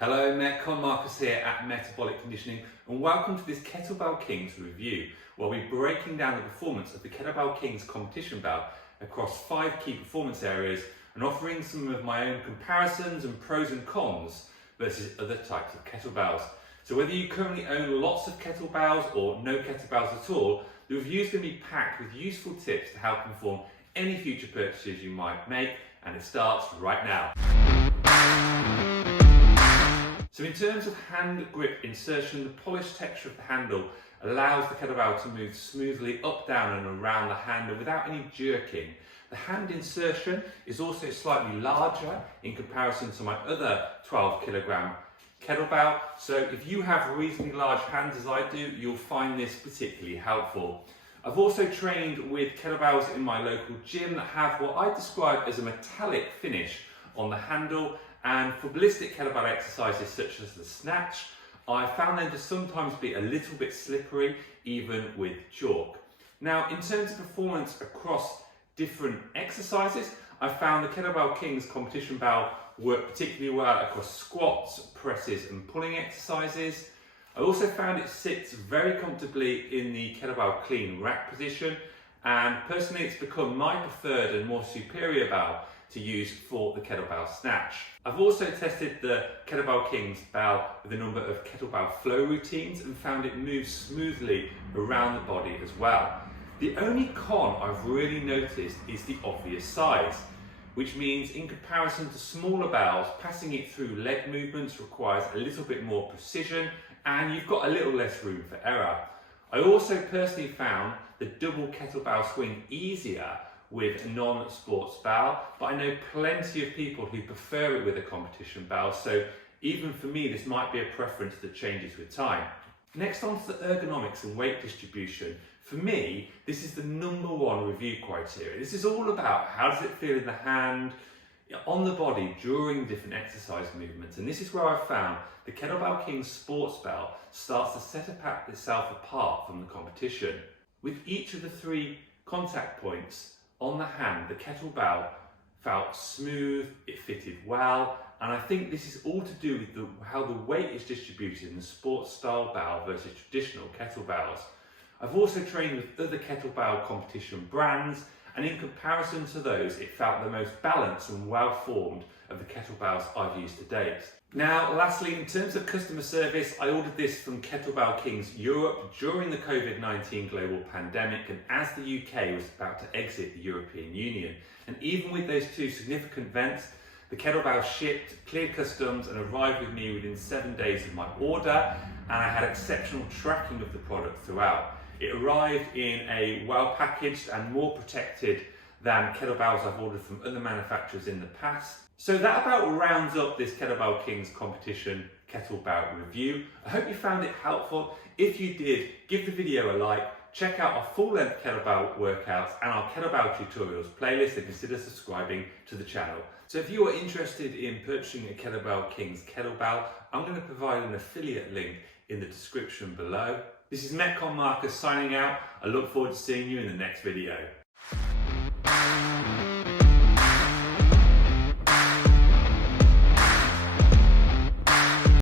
Hello, Metcon Marcus here at Metabolic Conditioning, and welcome to this Kettlebell Kings review, where we'll be breaking down the performance of the Kettlebell Kings competition belt across 5 key performance areas and offering some of my own comparisons and pros and cons versus other types of kettlebells. So whether you currently own lots of kettlebells or no kettlebells at all, the review is going to be packed with useful tips to help inform any future purchases you might make, and it starts right now. So in terms of hand grip insertion, the polished texture of the handle allows the kettlebell to move smoothly up, down and around the handle without any jerking. The hand insertion is also slightly larger in comparison to my other 12 kilogram kettlebell. So if you have reasonably large hands as I do, you'll find this particularly helpful. I've also trained with kettlebells in my local gym that have what I describe as a metallic finish on the handle. And for ballistic kettlebell exercises such as the snatch, I found them to sometimes be a little bit slippery, even with chalk. Now, in terms of performance across different exercises, I found the Kettlebell Kings competition belt work particularly well across squats, presses and pulling exercises. I also found it sits very comfortably in the kettlebell clean rack position, and personally it's become my preferred and more superior belt to use for the kettlebell snatch. I've also tested the Kettlebell Kings belt with a number of kettlebell flow routines and found it moves smoothly around the body as well. The only con I've really noticed is the obvious size, which means in comparison to smaller bells, passing it through leg movements requires a little bit more precision and you've got a little less room for error. I also personally found the double kettlebell swing easier with a non-sports bell, but I know plenty of people who prefer it with a competition bell, so even for me this might be a preference that changes with time. Next on to the ergonomics and weight distribution. For me, this is the #1 review criteria. This is all about how does it feel in the hand, on the body during different exercise movements, and this is where I found the Kettlebell Kings sports belt starts to set itself apart from the competition. With each of the 3 contact points on the hand, the kettlebell felt smooth, it fitted well, and I think this is all to do with how the weight is distributed in the sports style bell versus traditional kettlebells. I've also trained with other kettlebell competition brands, and in comparison to those, it felt the most balanced and well formed of the kettlebells I've used to date. Now, lastly, in terms of customer service, I ordered this from Kettlebell Kings Europe during the COVID-19 global pandemic and as the UK was about to exit the European Union. And even with those 2 significant events, the kettlebell shipped, cleared customs and arrived with me within 7 days of my order, and I had exceptional tracking of the product throughout. It arrived in a well packaged and more protected than kettlebells I've ordered from other manufacturers in the past. So that about rounds up this Kettlebell Kings competition kettlebell review. I hope you found it helpful. If you did, give the video a like, check out our full-length kettlebell workouts and our kettlebell tutorials playlist, and consider subscribing to the channel. So if you are interested in purchasing a Kettlebell Kings kettlebell, I'm going to provide an affiliate link in the description below. This is Metcon Marcus signing out. I look forward to seeing you in the next video.